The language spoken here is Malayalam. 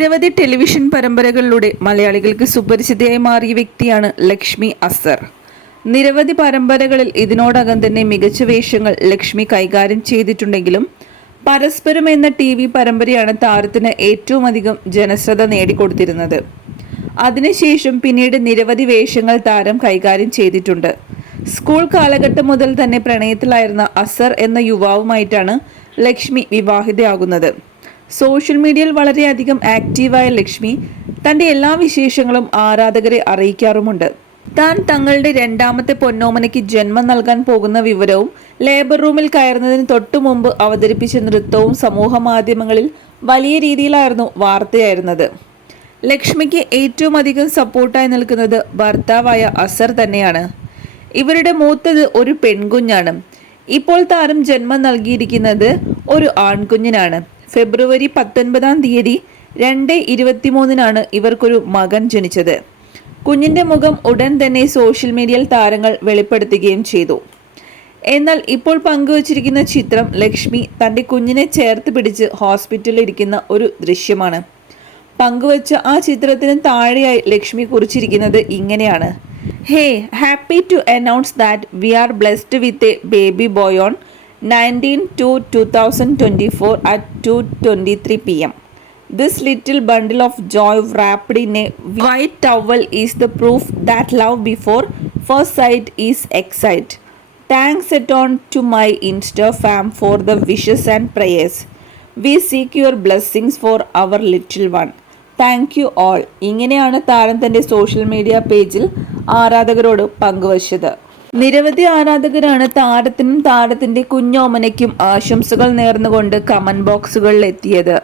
നിരവധി ടെലിവിഷൻ പരമ്പരകളിലൂടെ മലയാളികൾക്ക് സുപരിചിതയായി മാറിയ വ്യക്തിയാണ് ലക്ഷ്മി അസർ നിരവധി പരമ്പരകളിൽ ഇതിനോടകം തന്നെ മികച്ച വേഷങ്ങൾ ലക്ഷ്മി കൈകാര്യം ചെയ്തിട്ടുണ്ടെങ്കിലും പരസ്പരം എന്ന ടി വി പരമ്പരയാണ് താരത്തിന് ഏറ്റവും അധികം ജനശ്രദ്ധ നേടിക്കൊടുത്തിരുന്നത്. അതിനുശേഷം പിന്നീട് നിരവധി വേഷങ്ങൾ താരം കൈകാര്യം ചെയ്തിട്ടുണ്ട്. സ്കൂൾ കാലഘട്ടം മുതൽ തന്നെ പ്രണയത്തിലായിരുന്ന അസർ എന്ന യുവാവുമായിട്ടാണ് ലക്ഷ്മി വിവാഹിതയാകുന്നത്. സോഷ്യൽ മീഡിയയിൽ വളരെയധികം ആക്റ്റീവായ ലക്ഷ്മി തന്റെ എല്ലാ വിശേഷങ്ങളും ആരാധകരെ അറിയിക്കാറുമുണ്ട്. താൻ തങ്ങളുടെ രണ്ടാമത്തെ പൊന്നോമനയ്ക്ക് ജന്മം നൽകാൻ പോകുന്ന വിവരവും ലേബർ റൂമിൽ കയറുന്നതിന് തൊട്ടു മുമ്പ് അവതരിപ്പിച്ച നൃത്തവും സമൂഹ മാധ്യമങ്ങളിൽ വലിയ രീതിയിലായിരുന്നു വാർത്തയായിരുന്നത്. ലക്ഷ്മിക്ക് ഏറ്റവും അധികം സപ്പോർട്ടായി നിൽക്കുന്നത് ഭർത്താവായ അസർ തന്നെയാണ്. ഇവരുടെ മൂത്തത് ഒരു പെൺകുഞ്ഞാണ്. ഇപ്പോൾ താരം ജന്മം നൽകിയിരിക്കുന്നത് ഒരു ആൺകുഞ്ഞിനാണ്. ഫെബ്രുവരി പത്തൊൻപതാം തീയതി രണ്ട് ഇരുപത്തിമൂന്നിനാണ് ഇവർക്കൊരു മകൻ ജനിച്ചത്. കുഞ്ഞിന്റെ മുഖം ഉടൻ തന്നെ സോഷ്യൽ മീഡിയയിൽ താരങ്ങൾ വെളിപ്പെടുത്തുകയും ചെയ്തു. എന്നാൽ ഇപ്പോൾ പങ്കുവച്ചിരിക്കുന്ന ചിത്രം ലക്ഷ്മി തന്റെ കുഞ്ഞിനെ ചേർത്ത് പിടിച്ച് ഹോസ്പിറ്റലിൽ ഇരിക്കുന്ന ഒരു ദൃശ്യമാണ്. പങ്കുവച്ച ആ ചിത്രത്തിന് താഴെയായി ലക്ഷ്മി കുറിച്ചിരിക്കുന്നത് ഇങ്ങനെയാണ്. Hey happy to announce that we are blessed with a baby boy on nineteen two two thousand twenty four at two twenty three P M This little bundle of joy wrapped in a white towel is the proof that love before first sight is excite. Thanks at on to my Insta fam for the wishes and prayers. We seek your blessings for our little one. Thank you all ഇങ്ങനെയാണ് താരം തന്റെ സോഷ്യൽ മീഡിയ പേജിൽ ആരാധകരോട് പങ്കുവച്ചത് നിരവധി ആരാധകരാണ് താരത്തിനും താരത്തിന്റെ കുഞ്ഞോമനയ്ക്കും ആശംസകൾ നേർന്നുകൊണ്ട് കമന്റ് ബോക്സുകളിൽ എത്തിയത്